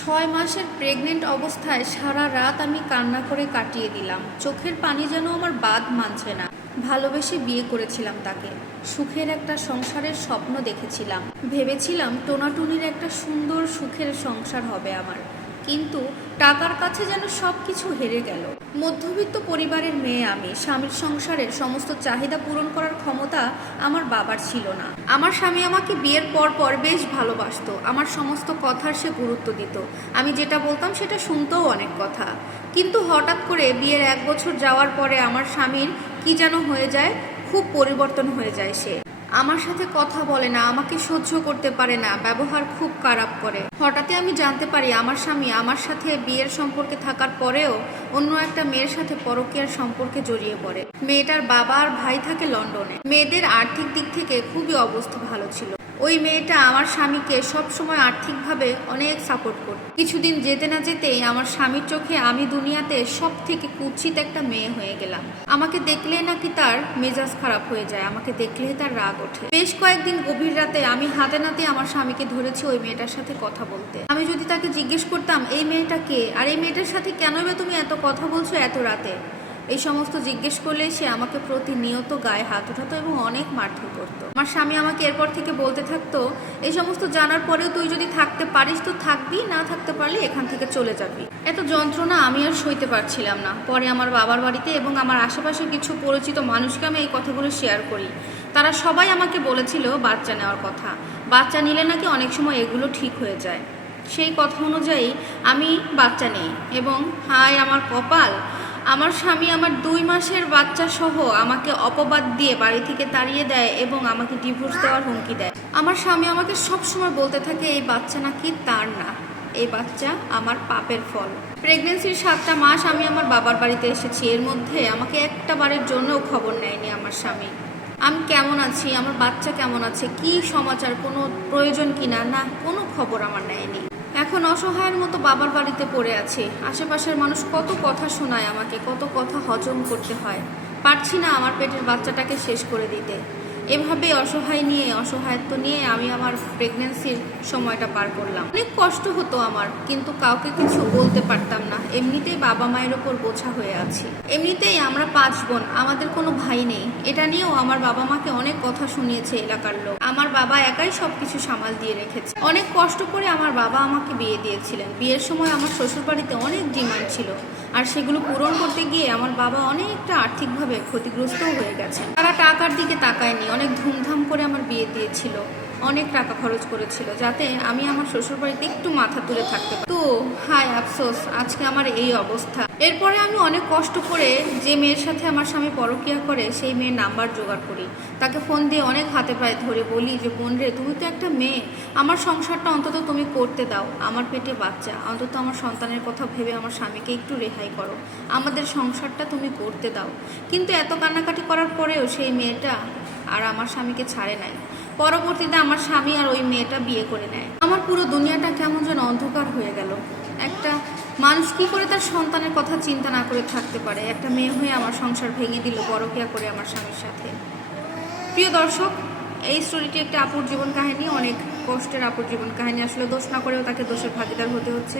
ছয় মাসের প্রেগনেন্ট অবস্থায় সারা রাত আমি কান্না করে কাটিয়ে দিলাম। চোখের পানি যেন আমার বাদ মানছে না। ভালোবেসে বিয়ে করেছিলাম তাকে। সুখের একটা সংসারের স্বপ্ন দেখেছিলাম। ভেবেছিলাম টোনাটুনির একটা সুন্দর সুখের সংসার হবে আমার। কিন্তু টাকার কাছে যেন সব কিছু হেরে গেল। মধ্যবিত্ত পরিবারের মেয়ে আমি, স্বামীর সংসারের সমস্ত চাহিদা পূরণ করার ক্ষমতা আমার বাবার ছিল না। আমার স্বামী আমাকে বিয়ের পর পর বেশ ভালোবাসতো। আমার সমস্ত কথার সে গুরুত্ব দিত। আমি যেটা বলতাম সেটা শুনতেও অনেক কথা। কিন্তু হঠাৎ করে বিয়ের এক বছর যাওয়ার পরে আমার স্বামীর কি যেন হয়ে যায়, খুব পরিবর্তন হয়ে যায় সে। আমার সাথে কথা বলে না, আমাকে সহ্য করতে পারে না, ব্যবহার খুব খারাপ করে। হঠাৎই আমি জানতে পারি আমার স্বামী আমার সাথে বিয়ের সম্পর্কে থাকার পরেও অন্য একটা মেয়ের সাথে পরকীয়ার সম্পর্কে জড়িয়ে পড়ে। মেয়েটার বাবা আর ভাই থাকে লন্ডনে। মেয়েদের আর্থিক দিক থেকে খুবই অবস্থা ভালো ছিল। ওই মেয়েটা আমার স্বামীকে সব সময় আর্থিকভাবে অনেক সাপোর্ট করত। কিছুদিন যেতে না যেতেই আমার স্বামীর চোখে আমি দুনিয়াতে সব থেকে কুৎসিত একটা মেয়ে হয়ে গেলাম। আমাকে দেখলে নাকি তার মেজাজ খারাপ হয়ে যায়, আমাকে দেখলেই তার রাগ ওঠে। বেশ কয়েকদিন গভীর রাতে আমি হাতে নাতে আমার স্বামীকে ধরেছি ওই মেয়েটার সাথে কথা বলতে। আমি যদি তাকে জিজ্ঞেস করতাম, এই মেয়েটা কে? আর এই মেয়েটার সাথে কেন তুমি এত কথা বলছো এত রাতে? এই সমস্ত জিজ্ঞেস করলে সে আমাকে প্রতিনিয়ত গায়ে হাত উঠাতো এবং অনেক মারধর করতো। আমার স্বামী আমাকে এরপর থেকে বলতে থাকতো, এই সমস্ত জানার পরেও তুই যদি থাকতে পারিস তো থাকবি, না থাকতে পারলে এখান থেকে চলে যাবি। এত যন্ত্রণা আমি আর সইতে পারছিলাম না। পরে আমার বাবার বাড়িতে এবং আমার আশেপাশে কিছু পরিচিত মানুষকে আমি এই কথাগুলো শেয়ার করি। তারা সবাই আমাকে বলেছিল বাচ্চা নেওয়ার কথা। বাচ্চা নিলে নাকি অনেক সময় এগুলো ঠিক হয়ে যায়। সেই কথা অনুযায়ী আমি বাচ্চা নেই এবং হায় আমার কপাল! আমার স্বামী আমার দুই মাসের বাচ্চা সহ আমাকে অপবাদ দিয়ে বাড়ি থেকে তাড়িয়ে দেয় এবং আমাকে ডিভোর্স দেওয়ার হুমকি দেয়। আমার স্বামী আমাকে সব সময় বলতে থাকে, এই বাচ্চা নাকি তার না। এই বাচ্চা আমার পাপের ফল। প্রেগনেন্সির সাতটা মাস আমি আমার বাবার বাড়িতে এসেছি। এর মধ্যে আমাকে একটা বারের জন্যও খবর নেয়নি আমার স্বামী। আমি কেমন আছি? আমার বাচ্চা কেমন আছে? কি সমাচার? কোনো প্রয়োজন কিনা না, কোনো খবর আমার নেয়নি। এখন অসহায়ের মতো বাবার বাড়িতে পড়ে আছে। আশেপাশের মানুষ কত কথা শোনায় আমাকে, কত কথা হজম করতে হয়। পারছি না আমার পেটের বাচ্চাটাকে শেষ করে দিতে। এভাবে অসহায় নিয়ে, অসহায়ত্ব নিয়ে আমি আমার প্রেগনেন্সির সময়টা পার করলাম। অনেক কষ্ট হতো আমার, কিন্তু কাউকে কিছু বলতে পারতাম না। এমনিতেই বাবা মায়ের ওপর বোঝা হয়ে আছি। এমনিতেই আমরা পাঁচ বোন, আমাদের কোনো ভাই নেই। এটা নিয়েও আমার বাবা মাকে অনেক কথা শুনিয়েছে এলাকার লোক। আমার বাবা একাই সবকিছু সামাল দিয়ে রেখেছে। অনেক কষ্ট করে আমার বাবা আমাকে বিয়ে দিয়েছিলেন। বিয়ের সময় আমার শ্বশুরবাড়িতে অনেক ডিমান্ড ছিল। আর সেগুলো পূরণ করতে গিয়ে আমার বাবা অনেকটা আর্থিকভাবে ক্ষতিগ্রস্তও হয়ে গেছে তারা টাকার দিকে তাকায়নি, অনেক ধুমধাম করে আমার বিয়ে দিয়েছিল। অনেক টাকা খরচ করেছিল যাতে আমি আমার শ্বশুরবাড়িতে একটু মাথা তুলে থাকতে তো, হায় আফসোস, আজকে আমার এই অবস্থা। এরপরে আমি অনেক কষ্ট করে যে মেয়ের সাথে আমার স্বামী পরকিয়া করে, সেই মেয়ের নাম্বার জোগাড় করি। তাকে ফোন দিয়ে অনেক হাতে পায়ে ধরে বলি যে, বোন রে, তুমি তো একটা মেয়ে। আমার সংসারটা অন্তত তুমি করতে দাও। আমার পেটে বাচ্চা। অন্তত আমার সন্তানের কথা ভেবে আমার স্বামীকে একটু রেহাই করো। আমাদের সংসারটা তুমি করতে দাও। কিন্তু এত কান্নাকাটি করার পরেও সেই মেয়েটা আর আমার স্বামীকে ছাড়ে নাই। পরবর্তীতে আমার স্বামী আর ওই মেয়েটা বিয়ে করে নেয়। আমার পুরো দুনিয়াটা কেমন যেন অন্ধকার হয়ে গেল। একটা মানুষ কি করে তার সন্তানের কথা চিন্তা না করে থাকতে পারে? একটা মেয়ে হয়ে আমার সংসার ভেঙে দিল, পরকিয়া করে আমার স্বামীর সাথে। প্রিয় দর্শক, এই স্টোরিটি একটা আপুর জীবন কাহিনী, অনেক কষ্টের আপুর জীবন কাহিনী। আসলে দোষ না করেও তাকে দোষের ভাগিদার হতে হচ্ছে।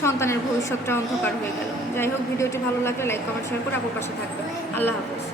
সন্তানের ভবিষ্যৎটা অন্ধকার হয়ে গেল। যাই হোক, ভিডিওটি ভালো লাগলে লাইক কমেন্ট শেয়ার করে আপুর পাশে থাকবে আল্লাহ হাফেজ।